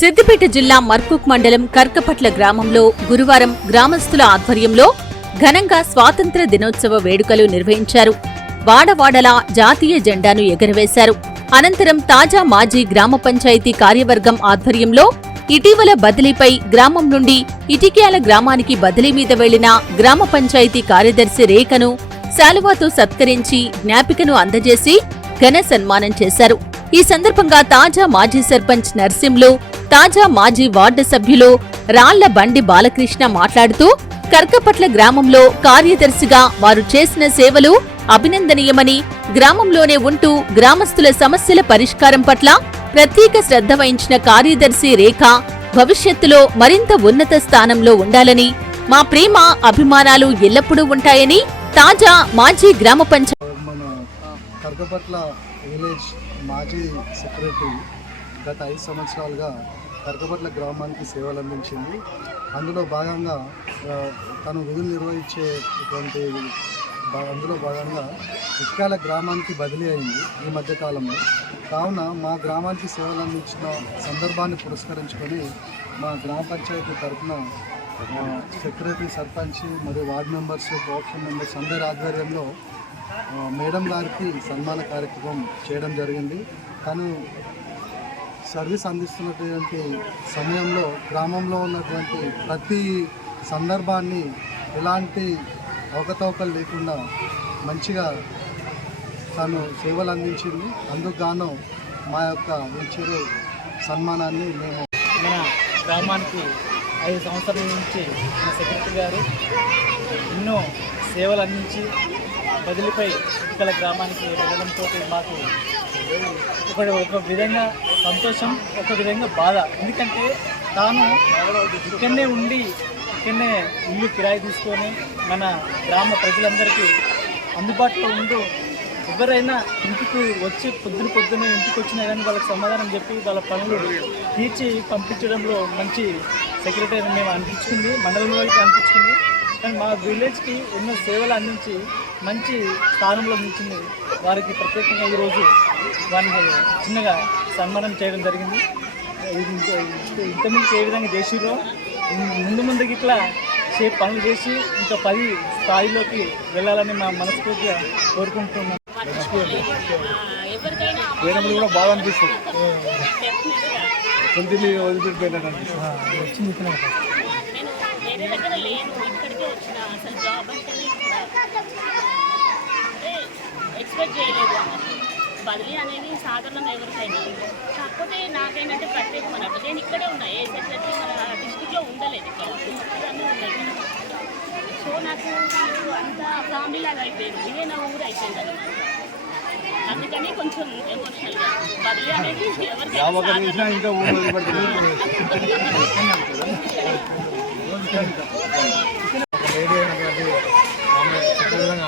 సిద్దిపేట జిల్లా మర్కూక్ మండలం కర్కపట్ల గ్రామంలో గురువారం గ్రామస్తుల ఆధ్వర్యంలో ఘనంగా స్వాతంత్ర్య దినోత్సవ వేడుకలు నిర్వహించారు. వాడవాడలా జాతీయ జెండాను ఎగురవేశారు. అనంతరం తాజా మాజీ గ్రామ పంచాయతీ కార్యవర్గం ఆధ్వర్యంలో ఇటీవల బదిలీపై గ్రామం నుండి ఇటిక్యాల గ్రామానికి బదిలీ మీద వెళ్లిన గ్రామ పంచాయతీ కార్యదర్శి రేఖను శాలువాతో సత్కరించి జ్ఞాపికను అందజేసి ఘన సన్మానం చేశారు. ఈ సందర్భంగా తాజా మాజీ సర్పంచ్ నర్సింలు, తాజా మాజీ వార్డు సభ్యులు రాళ్ల బండి బాలకృష్ణ మాట్లాడుతూ కర్కపట్ల గ్రామంలో కార్యదర్శిగా వారు చేసిన సేవలు అభినందనీయమని, గ్రామంలోనే ఉంటూ గ్రామస్తుల సమస్యల పరిష్కారం పట్ల ప్రత్యేక శ్రద్ధ వహించిన కార్యదర్శి రేఖ భవిష్యత్తులో మరింత ఉన్నత స్థానంలో ఉండాలని, మా ప్రేమ అభిమానాలు ఎల్లప్పుడూ ఉంటాయని తాజా మాజీ గ్రామ కర్కపట్ల విలేజ్ మాజీ సెక్రటరీ గత 5 సంవత్సరాలుగా కర్కపట్ల గ్రామానికి సేవలు అందించింది. అందులో భాగంగా తను విధులు నిర్వహించేటువంటి అందులో భాగంగా ఇట్కాల గ్రామానికి బదిలీ అయింది ఈ మధ్యకాలంలో. కావున మా గ్రామానికి సేవలు అందించిన సందర్భాన్ని పురస్కరించుకొని మా గ్రామ పంచాయతీ తరఫున సెక్రటరీ, సర్పంచ్ మరియు వార్డు మెంబర్స్, కోఆప్షన్ మెంబర్స్ అందరి ఆధ్వర్యంలో మేడం గారికి సన్మాన కార్యక్రమం చేయడం జరిగింది. తను సర్వీస్ అందిస్తున్నటువంటి సమయంలో గ్రామంలో ఉన్నటువంటి ప్రతి సందర్భాన్ని ఎలాంటి అవకతవకలు లేకుండా మంచిగా తను సేవలు అందించింది. అందుకు గాను మా యొక్క ఇచ్చే సన్మానాన్ని మేము మన గ్రామానికి 5 సంవత్సరాల నుంచి మన సెక్రటరీ గారు ఎన్నో సేవలు అందించి బదిలీపై ఇక్కల గ్రామానికి వెళ్ళడంతో మాకు ఒక విధంగా సంతోషం, ఒక విధంగా బాధ. ఎందుకంటే తాను ఇక్కడనే ఉండి ఇక్కడనే ఇల్లు కిరాయి తీసుకొని మన గ్రామ ప్రజలందరికీ అందుబాటులో ఉంటూ ఎవరైనా ఇంటికి వచ్చి పొద్దున ఇంటికి వచ్చినా కానీ వాళ్ళకి సమాధానం చెప్పి వాళ్ళ పనులు తీర్చి పంపించడంలో మంచి సెక్రటరీ మేము అనిపించుకుంది, మండలం వాళ్ళకి అనిపించుకుంది. కానీ మా విలేజ్కి ఎన్నో సేవలు అందించి మంచి స్థానంలో నిలిచింది. వారికి ప్రత్యేకంగా ఈరోజు వారిని చిన్నగా సన్మానం చేయడం జరిగింది. ఇంతకుముందు ఏ విధంగా చేసిరో ముందుకి ఇట్లా పనులు చేసి ఇంకా 10 స్థాయిలోకి వెళ్ళాలని మా మనస్ఫూర్తిగా కోరుకుంటున్నాం. కూడా బాగా అనిపిస్తుంది, కొంచెం వదిలిపెట్టిపోయినట్టు అనిపిస్తుంది. వచ్చింది వేరే దగ్గర లేను, ఇక్కడికే వచ్చిన. అసలు జాబ్ అంటేనే ఎక్స్పెక్ట్ చేయలేదు. బదిలీ అనేది సాధారణంగా ఎవరికైనా, కాకపోతే నాకేంటంటే ప్రత్యేకం అన్నట్టు. నేను ఇక్కడే ఉన్నా, ఏ సెక్రటరీ మన డిస్ట్రిక్ట్లో ఉండలేదు, ఇక్కడ అన్నీ ఉన్నాయి. సో నాకు అంత ఫ్యామిలీ లాగా అయిపోయింది, ఇదే నా ఊరు అయిపోయింది అనమాట. అందుకని కొంచెం ఎమోషనల్గా బదిలీ అనేది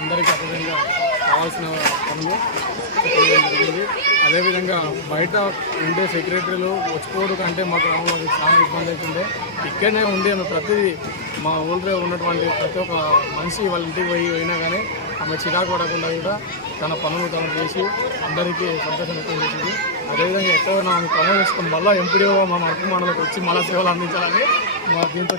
అందరికీ అదేవిధంగా కావాల్సిన పనులు జరిగింది. అదేవిధంగా బయట ఉండే సెక్రటరీలు వచ్చిపోవడం కంటే మా గ్రామంలో చాలా ఇబ్బంది అవుతుంది. ఇక్కడనే ఉండి ప్రతిదీ మా ఊళ్ళో ఉన్నటువంటి ప్రతి ఒక్క మనిషి వాళ్ళ ఇంటికి పోయినా కానీ ఆమె చిరాకు పడకుండా కూడా తన పనులు తను చేసి అందరికీ సంతోషం వ్యక్తం చేసింది. అదేవిధంగా ఎక్కడ నా పనులు చేసుకుని మళ్ళీ ఎంపీడీఓ మా మర్కూక్ మండలంలోకి వచ్చి మళ్ళీ సేవలు అందించాలని మా దీంతో